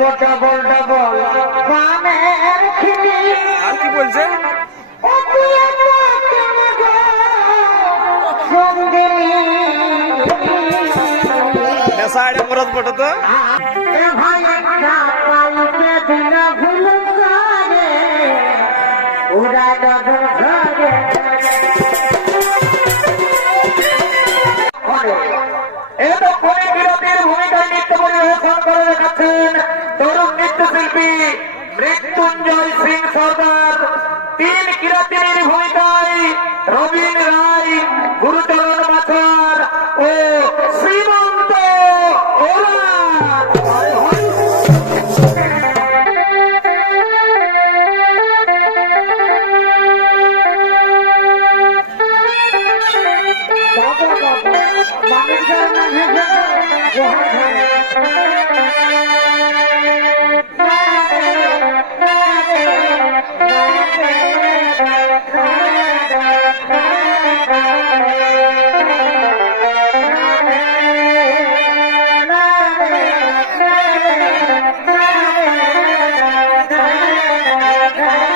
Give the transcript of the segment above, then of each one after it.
দেখো double double পানের খিনি আর কি বলছে? সাইড পরত পটত রবির Amen.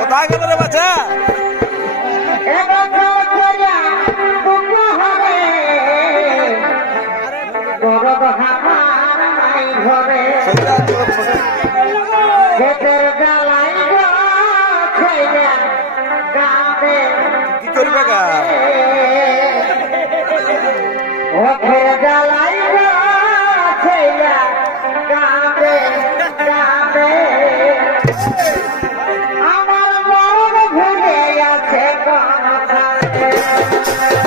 কোথায় গেল রে Yeah.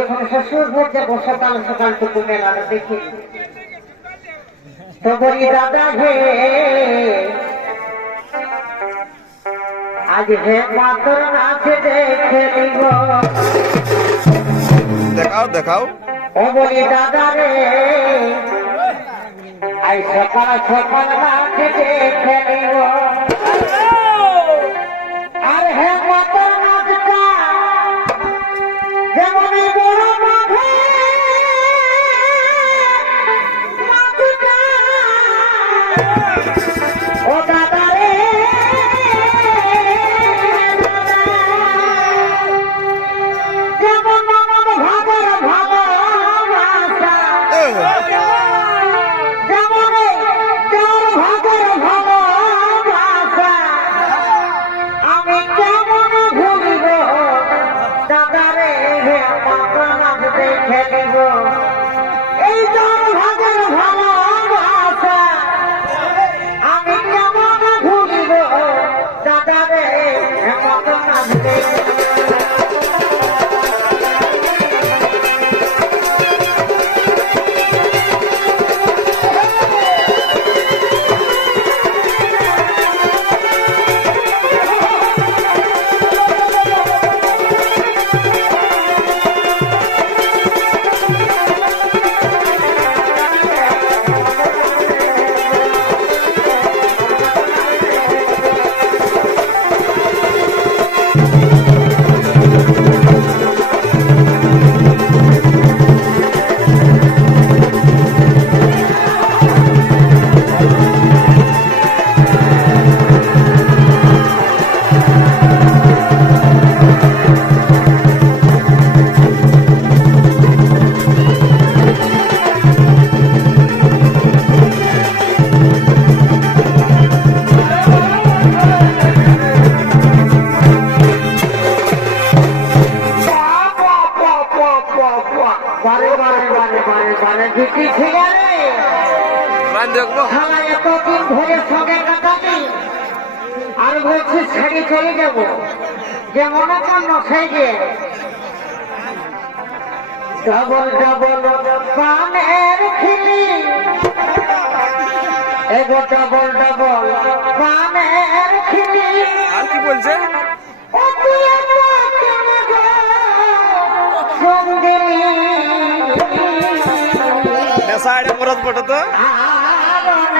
যখন শ্বশুর ঘর যাব সকাল সকাল টুকু মেলানো দেখি। তো বলি দাদা হে আজ হে মাতর নাচে দেখে নিব। দেখাও দেখাও। ও বলি দাদা রে আই সকাল সকাল নাচে দেখে নিব। ধরে সঙ্গে কাটাবি আর বলছি ছেড়ে চলে যাব। যে মনে কর যে। ডবল ডবল পানের খিলি। এগো ডবল ডবল পানের খিলি। আর কি বলছে? ও তুই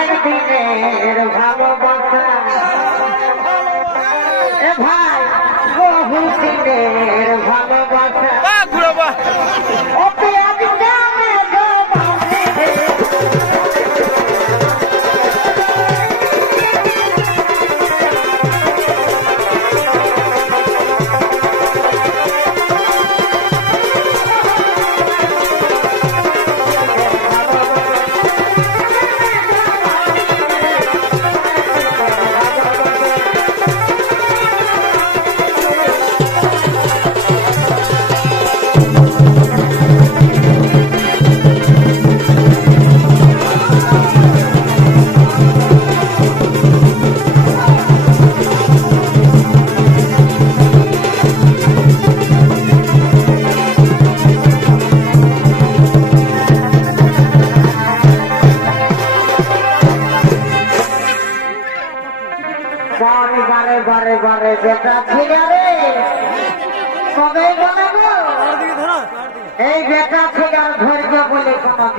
আমার দিনের ভালোবাসা। এ ভাই বহু দিনের ভালোবাসা।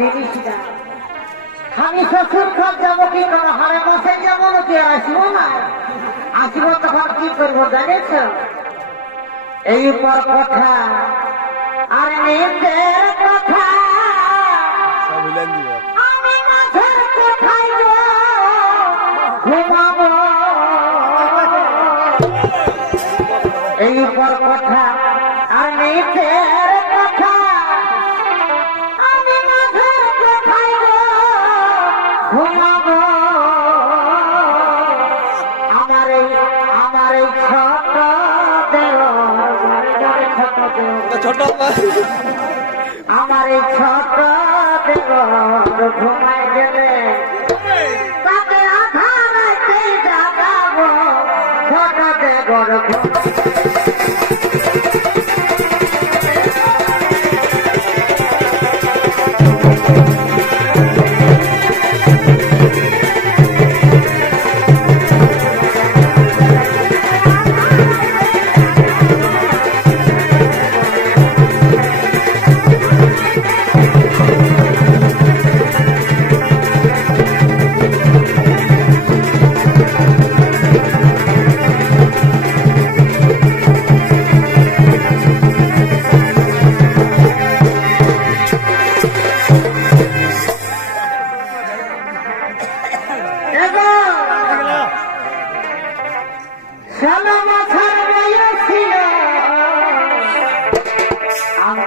জিনিস না আমি শ্বশুর ঘর যাব কি কোনো হারে মাসে যাব নাকি আসব না? আসব তখন কি করব জানিস? এই উপর কথা। আর নিজের কথা। সব হিলেন দিব। আমি মাঝের কোথায় ঘুমাবো। এই উপর কথা। আর নিচের আমার এই ছোট ঘুমাই গেলে তাকে আধারাইতে যাব ছোট দেবর ঘুমাই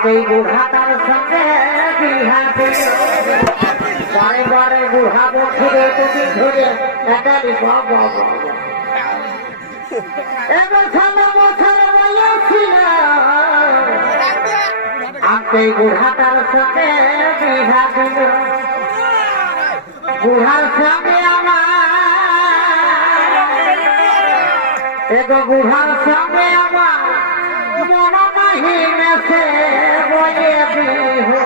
এই বুড়াটার সঙ্গে বিহা দিল বারে বারে বুড়া বছরে তুমি ধরে এটারি বাবা এবার ষোলো বছর এই বুড়াটার সঙ্গে বিহা দিল সঙ্গে আমার এগো গুহার সামনে আমার মন মাহিনে সে বয়ে বিহু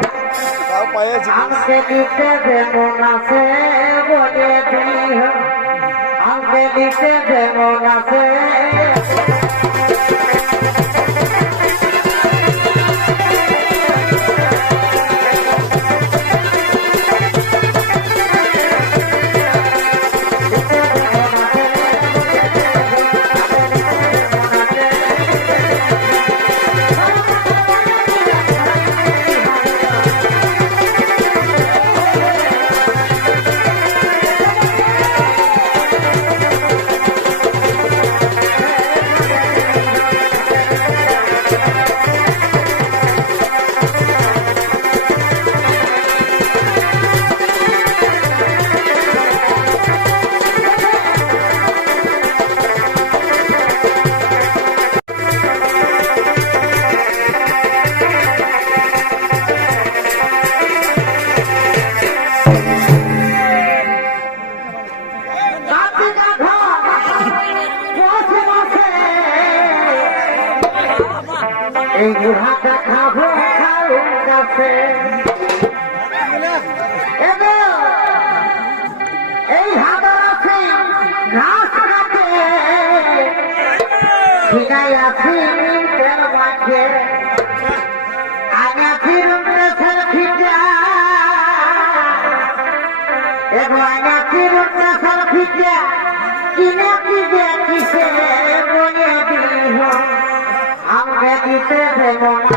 আমাকে দিতে দেব না সে বলে দিহ। আমাকে দিতে দেব না সে পিজা কিনা পিজা কিসে মনে দিল আমরা দিতে দেব না।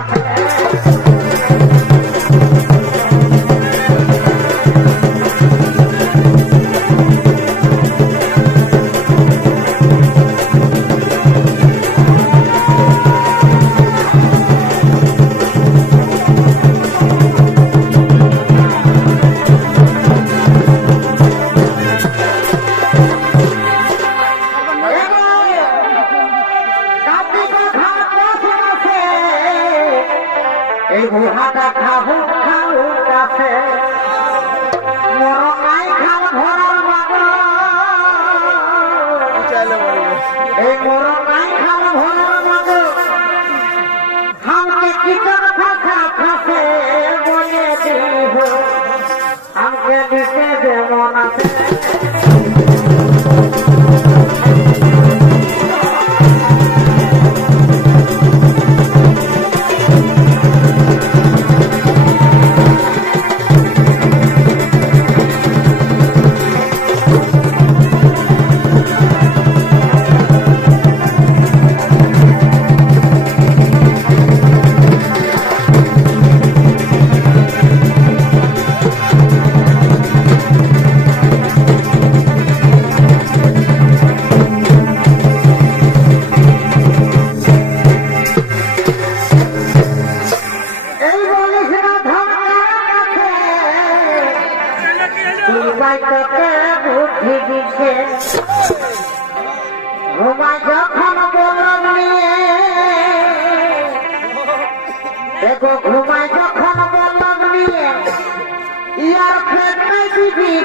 এই বুড়াটা খাব খাও কাছে।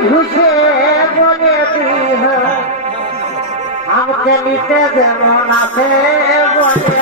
ঘুষে বলে দিহ। আমাকে নিতে যেমন আছে বলে